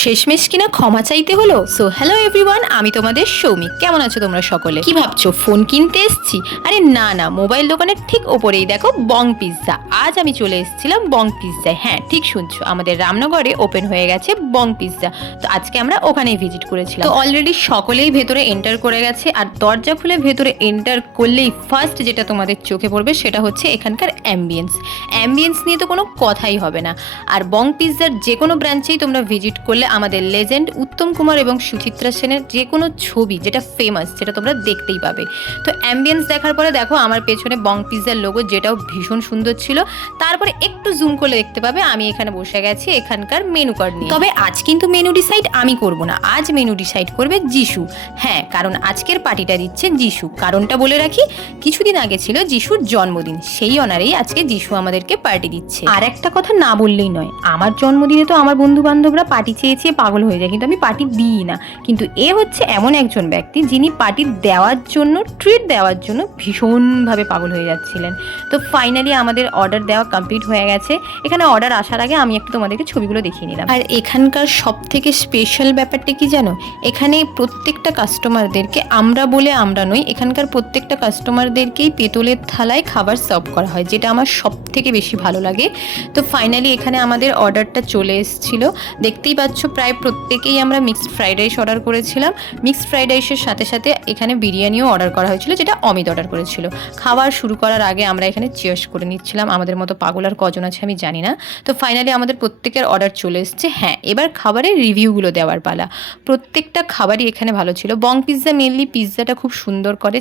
শেষমেশ কিনা ক্ষমা চাইতে হলো। সো হ্যালো এভরিওয়ান, আমি তোমাদের সৌমিক। কেমন আছো তোমরা সকলে? কি ভাবছো ফোন কিনতে এসছি? আরে না না, মোবাইল দোকানের ঠিক ওপরেই দেখো বং পিৎজা। আজ আমি চলে এসেছিলাম বং পিৎজায়। হ্যাঁ ঠিক শুনছো, আমাদের রামনগরে ওপেন হয়ে গেছে বং পিৎজা। তো আজকে আমরা ওখানেই ভিজিট করেছিলাম। তো অলরেডি সকলেই ভেতরে এন্টার করে গেছে, আর দরজা খুলে ভেতরে এন্টার করলেই ফার্স্ট যেটা তোমাদের চোখে পড়বে সেটা হচ্ছে এখানকার অ্যাম্বিয়েন্স নিয়ে তো কোনো কথাই হবে না। আর বং পিৎজার যে কোনো ব্রাঞ্চেই তোমরা ভিজিট করলে আমাদের লেজেন্ড উত্তম কুমার এবং সুচিত্রা সেনের যে কোনো ছবি যেটা ফেমাস, যেটা তোমরা দেখতেই পাবে। তো অ্যাম্বিয়েন্স দেখার পরে দেখো আমার পেছনে বং পিৎজার লোগো, যেটাও ভীষণ সুন্দর ছিল। তারপরে একটু জুম করে দেখতে পাবে আমি এখানে বসে গেছি এখানকার মেনু কার্ড নিয়ে। তবে আজ কিন্তু মেনু ডিসাইড আমি করব না, আজ মেনু ডিসাইড করবে যিশু। হ্যাঁ, কারণ আজকের পার্টিটা দিচ্ছে যিশু। কারণটা বলে রাখি, কিছুদিন আগে ছিল যিশুর জন্মদিন, সেই অনারেই আজকে যিশু আমাদেরকে পার্টি দিচ্ছে। আর একটা কথা না বললেই নয়, আমার জন্মদিনে তো আমার বন্ধু বান্ধবরা পার্টি চেয়ে পাগল হয়ে যায়, কিন্তু আমি পার্টি দিই না। কিন্তু এ হচ্ছে এমন একজন ব্যক্তি যিনি পার্টি দেওয়ার জন্য, ট্রিট দেওয়ার জন্য ভীষণভাবে পাগল হয়ে যাচ্ছিলেন। তো ফাইনালি আমাদের অর্ডার দেওয়া কমপ্লিট হয়ে গেছে। এখানে অর্ডার আসার আগে আমি একটু তোমাদেরকে ছবিগুলো দেখিয়ে নিলাম। আর এখানকার সব থেকে স্পেশাল ব্যাপারটা কি জানো? এখানে প্রত্যেকটা কাস্টমারদেরকে আমরা বলে আমরা নই, এখানকার প্রত্যেকটা কাস্টমারদেরকেই পেতলের থালায় খাবার সার্ভ করা হয়, যেটা আমার সব থেকে বেশি ভালো লাগে। তো ফাইনালি এখানে আমাদের অর্ডারটা চলে এসেছিলো। দেখতেই পাচ্ছ প্রায় প্রত্যেকেই আমরা মিক্সড ফ্রাইড রাইস অর্ডার করেছিলাম। মিক্সড ফ্রাইড রাইসের সাথে সাথে এখানে বিরিয়ানিও অর্ডার করা হয়েছিল, যেটা অমিত অর্ডার করেছিল। খাবার শুরু করার আগে আমরা এখানে চিয়ার্স করে নিচ্ছিলাম। আমাদের মতো পাগল আর কজন আছে আমি জানি না। তো ফাইনালি আমাদের প্রত্যেকের অর্ডার চলে এসছে। হ্যাঁ, এবার খাবারের রিভিউগুলো দেওয়ার পালা। প্রত্যেকটা খাবারই এখানে ভালো ছিল। বং পিৎজা মেনলি পিৎজাটা খুব সুন্দর করে,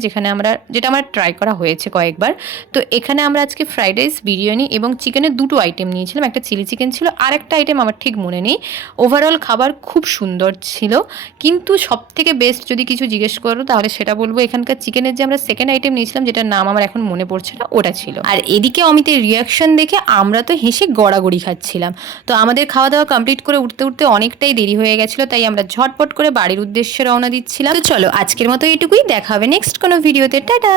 যেটা আমার ট্রাই করা হয়েছে কয়েকবার। তো এখানে আমরা আজকে ফ্রাইড রাইস, বিরিয়ানি এবং চিকেনের দুটো আইটেম নিয়েছিলাম। একটা চিলি চিকেন ছিল, আর একটা আইটেম আমার ঠিক মনে নেই। ওভারঅল খাবার খুব সুন্দর ছিল, কিন্তু সব থেকে বেস্ট যদি কিছু জিজ্ঞেস করো তাহলে সেটা বলবো এখানকার চিকেনের যে আমরা সেকেন্ড আইটেম নিয়েছিলাম, যেটার নাম আমার এখন মনে পড়ছে না, ওটা ছিল। আর এদিকে অমিতের রিয়াকশন দেখে আমরা তো হেসে গড়াগড়ি খাচ্ছিলাম। তো আমাদের খাওয়া দাওয়া কমপ্লিট করে উঠতে উঠতে অনেকটাই দেরি হয়ে গেছিলো, তাই আমরা ঝটপট করে বাড়ির উদ্দেশ্যে রওনা দিচ্ছিলাম। তো চলো আজকের মতো এটুকুই, দেখা হবে নেক্সট কোনো ভিডিওতে। টাটা।